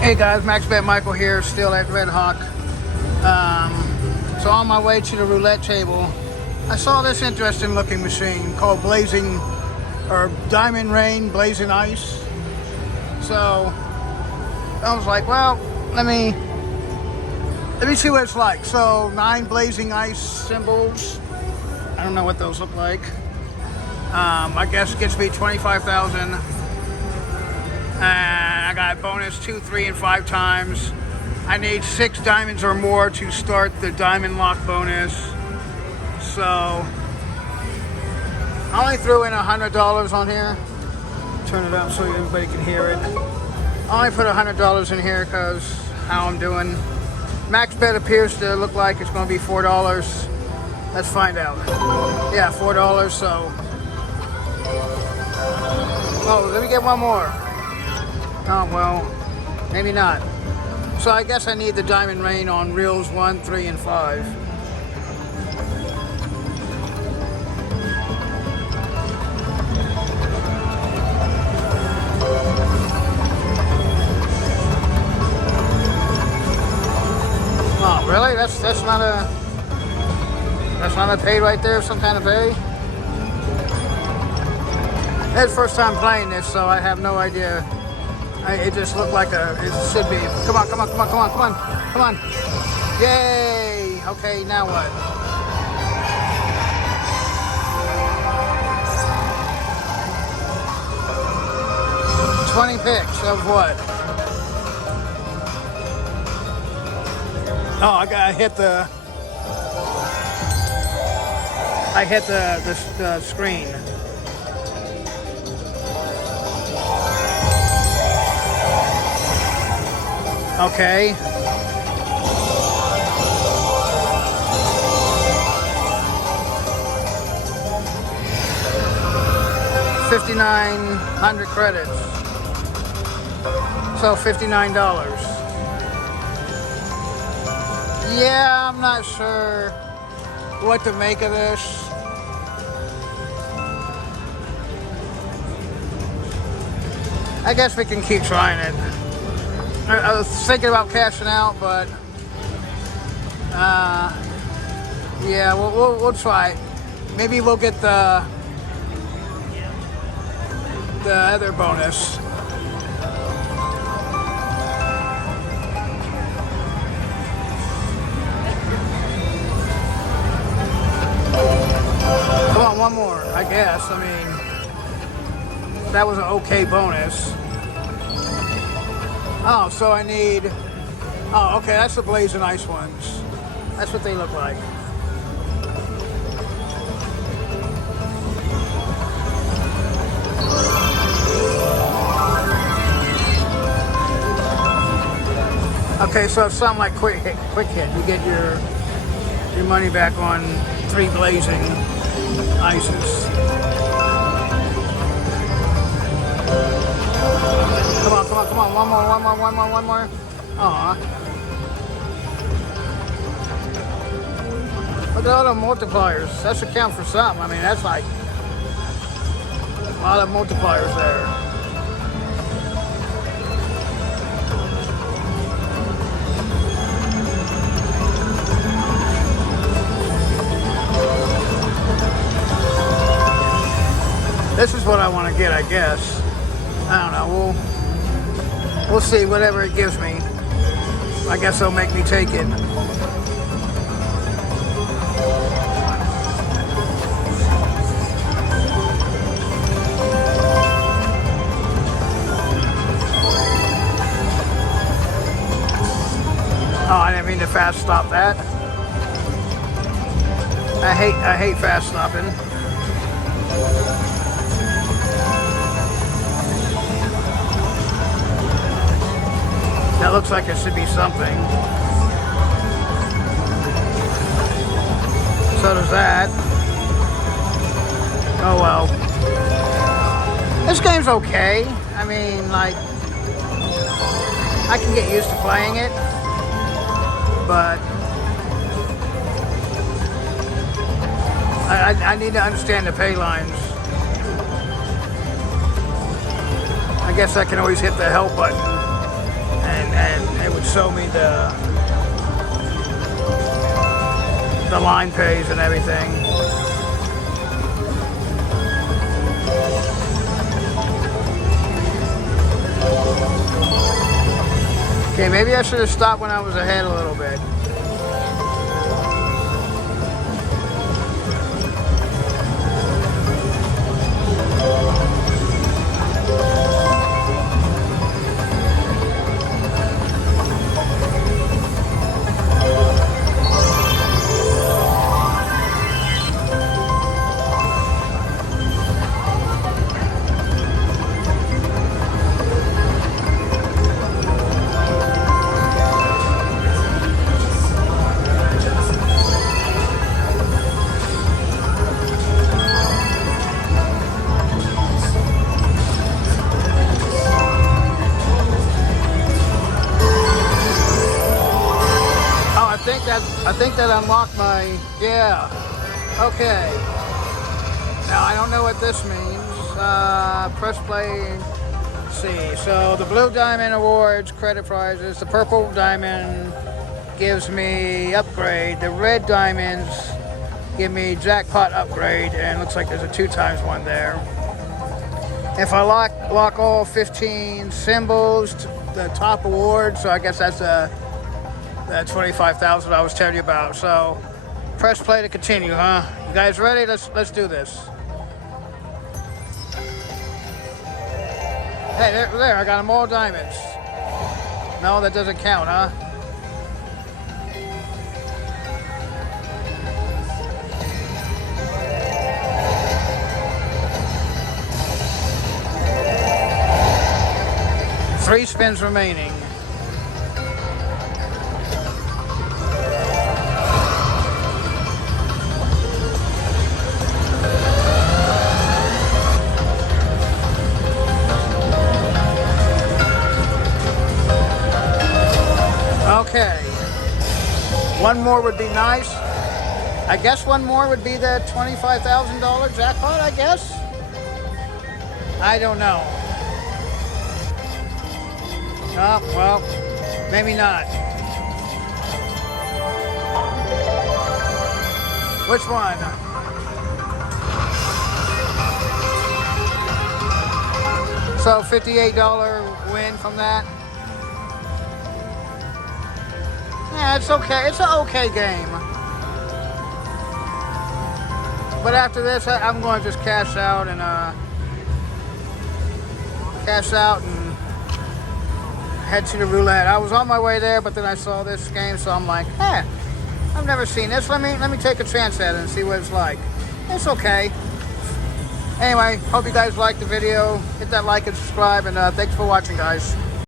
Hey guys, Max Bet Michael here, still at Red Hawk. So on my way to the roulette table, I saw this interesting looking machine called Blazin or Diamond Rain Blazing Ice. So I was like, well, let me see what it's like. So 9 blazing ice symbols. I don't know what those look like. I guess it gets me 25,000. And I got bonus 2, 3, and 5 times. I need 6 diamonds or more to start the diamond lock bonus. So I only threw in $100 on here. Turn it up so everybody can hear it. I only put $100 in here because how I'm doing. Max bet appears to look like it's going to be $4. Let's find out. Yeah, $4. So, oh, let me get one more. Oh, well, maybe not. So I guess I need the Diamond Rain on reels 1, 3, and 5. Oh, really? That's not a pay right there, some kind of pay? It's the first time playing this, so I have no idea. It just looked like it should be. Come on. Yay! Okay, now what? $20 picks of what? Oh, I hit the screen. Okay. $5,900 credits. So $59. Yeah, I'm not sure what to make of this. I guess we can keep trying it. I was thinking about cashing out, but yeah, we'll try it. Maybe we'll get the other bonus. Come on, one more, I guess. I mean, that was an okay bonus. Oh, so I need... Oh, okay, that's the Blazing Ice ones. That's what they look like. Okay, so it's something like quick hit. You get your money back on 3 blazing ices. Come on, one more. Aw. Look at all the multipliers. That should count for something. I mean, that's like a lot of multipliers there. This is what I want to get, I guess. I don't know. We'll see whatever it gives me. I guess they'll make me take it. Oh, I didn't mean to fast stop that. I hate fast stopping. That looks like it should be something. So does that. Oh well. This game's okay. I mean, like, I can get used to playing it, but I need to understand the pay lines. I guess I can always hit the help button it would show me the line pays and everything. Okay, maybe I should have stopped when I was ahead a little bit. I think that unlocked my, yeah, okay. Now I don't know what this means. Press play, let's see. So the blue diamond awards, credit prizes. The purple diamond gives me upgrade. The red diamonds give me jackpot upgrade, and looks like there's a 2x1 there. If I lock all 15 symbols to the top award, so I guess that's that 25,000 I was telling you about. So press play to continue, huh? You guys ready? Let's do this. Hey, there, I got them all diamonds. No, that doesn't count, huh? Three spins remaining. Okay, one more would be nice. I guess one more would be the $25,000 jackpot, I guess? I don't know. Oh, well, maybe not. Which one? So $58 win from that. Yeah, it's okay. It's an okay game. But after this, I'm going to just cash out and head to the roulette. I was on my way there, but then I saw this game, so I'm like, I've never seen this. Let me take a chance at it and see what it's like. It's okay. Anyway, hope you guys liked the video. Hit that like and subscribe, and thanks for watching, guys.